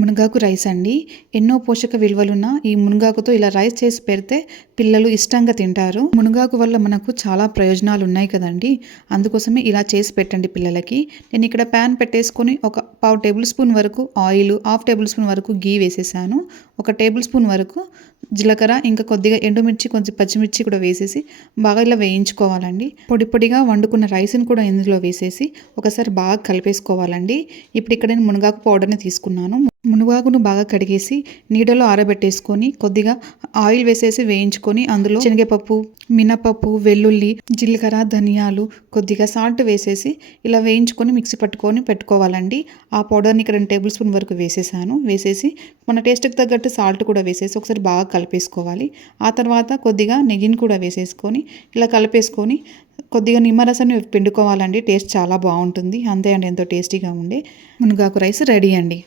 మునగాకు రైస్ అండి. ఎన్నో పోషక విలువలున్న ఈ మునగాకుతో ఇలా రైస్ చేసి పెడితే పిల్లలు ఇష్టంగా తింటారు. మునగాకు వల్ల మనకు చాలా ప్రయోజనాలు ఉన్నాయి కదండి. అందుకోసమే ఇలా చేసి పెట్టండి పిల్లలకి. నేను ఇక్కడ ప్యాన్ పెట్టేసుకొని ఒక పావు టేబుల్ స్పూన్ వరకు ఆయిల్, హాఫ్ టేబుల్ స్పూన్ వరకు గీ వేసేసాను. ఒక టేబుల్ స్పూన్ వరకు జీలకర్ర, ఇంకా కొద్దిగా ఎండుమిర్చి, కొంచెం పచ్చిమిర్చి కూడా వేసేసి బాగా ఇలా వేయించుకోవాలండి. పొడి పొడిగా వండుకున్న రైస్ని కూడా ఇందులో వేసేసి ఒకసారి బాగా కలిపేసుకోవాలండి. ఇప్పుడు ఇక్కడ నేను మునగాకు పౌడర్ని తీసుకున్నాను. మునగాకును బాగా కడిగేసి నీడలో ఆరబెట్టేసుకొని కొద్దిగా ఆయిల్ వేసేసి వేయించుకొని అందులో శనగపప్పు, మినపప్పు, వెల్లుల్లి, జీలకర్ర, ధనియాలు, కొద్దిగా సాల్ట్ వేసేసి ఇలా వేయించుకొని మిక్సీ పట్టుకొని పెట్టుకోవాలండి. ఆ పౌడర్ని ఇక్కడ 2 టేబుల్ స్పూన్ వరకు వేసేసాను. వేసేసి మన టేస్ట్కి తగ్గట్టు సాల్ట్ కూడా వేసేసి ఒకసారి బాగా కలిపేసుకోవాలి. ఆ తర్వాత కొద్దిగా నెయ్యిని కూడా వేసేసుకొని ఇలా కలిపేసుకొని కొద్దిగా నిమ్మరసాన్ని పిండుకోవాలండి. టేస్ట్ చాలా బాగుంటుంది. అంతే అండి, ఎంతో టేస్టీగా ఉండే మునగాకు రైస్ రెడీ అండి.